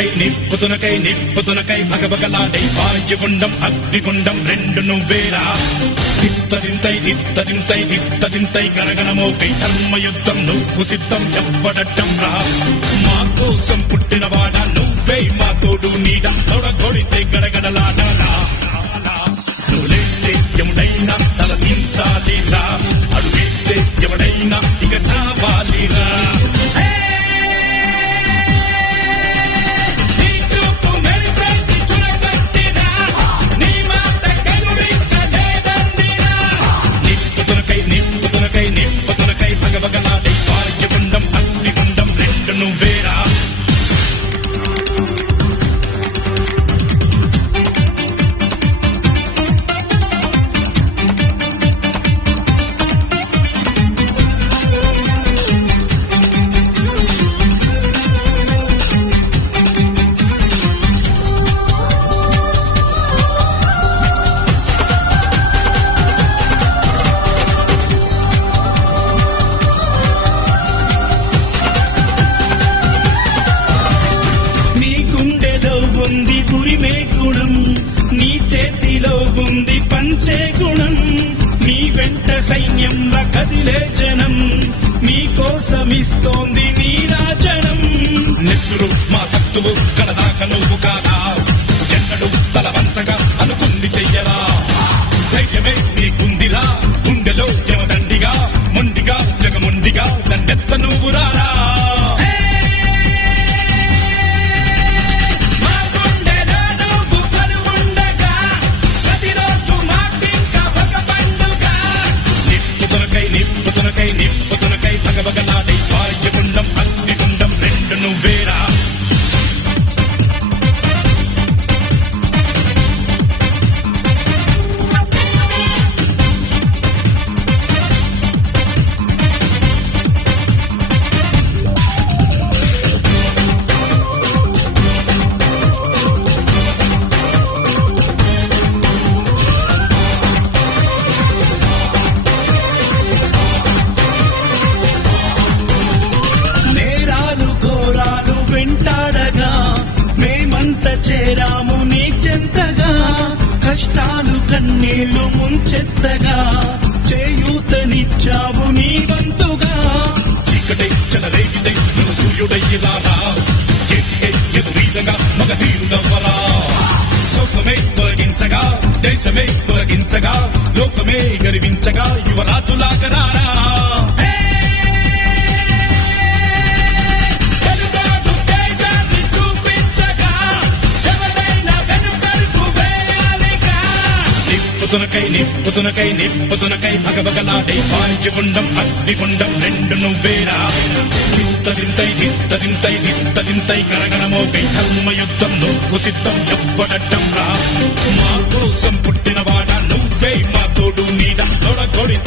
నిప్పుతునకై భగభగలాడై వాయుగుండం అగ్నిగుండం రెండు నువ్వేరా తిత్తదింతై గణగణమోకై ధర్మయుద్ధం నువ్వు సిద్ధం ఎవ్వడట్టం రా మా కోసం పుట్టినవాడా నువ్వే మా తోడు నీడ తొడగొడితే గడగడలాడాలా నువ్వు లేస్తే ఎముడైనా తల దించాలిరా అడుగేస్తే ఎవడైనా ఇక చావాలిరా నిప్పుతునకై భగభగలాడై వాయుగుండం అగ్నిగుండం రెండు నువ్వేరా ఉరిమే గుణం నీ చేతిలో ఉంది పంచే గుణం నీ వెంట సైన్యంలా కదిలే జనం నీ కోసమిస్తోంది నీ రాజనం నెత్తురు మా సత్తువు కడదాక నువ్వు కాదా ఎన్నడు తల వంచగా అనుకుంది చెయ్యరా ధైర్యమే నీకుందిరా గుండెలో యమదండిగా మొండిగా జగముండిగా దండెత్త నువ్వు రారా నిప్పుతునకై భగభగలాడై వాయుగుండం అగ్నిగుండం రెండు నువ్వేరా వెంటాడగా మేమంత చేరాము నీ చెంతగా కష్టాలు కన్నీళ్లు ముంచెత్తగా చేయూతనిచ్చావు నీ వంతుగా చీకటై చెలరేగితే నువ్వు సూర్యుడయ్యేలారా ఎదురీదగా మగసీరుగవ్వరా సౌఖమే తొలగించగా దేశమే తొలగించగా లోకమే గర్వించగా యువరాజులాగరారా నిప్పుతునకై భగభగలాడై వాయుగుండం అగ్నిగుండం రెండు నువ్వేరా తిత్తదింతై గణగణమోకై ధర్మయుద్ధం నువ్వు సిద్ధం ఎవ్వడట్టం రా మా కోసం పుట్టినవాడా నువ్వే మా తోడు నీడ తొడగొడి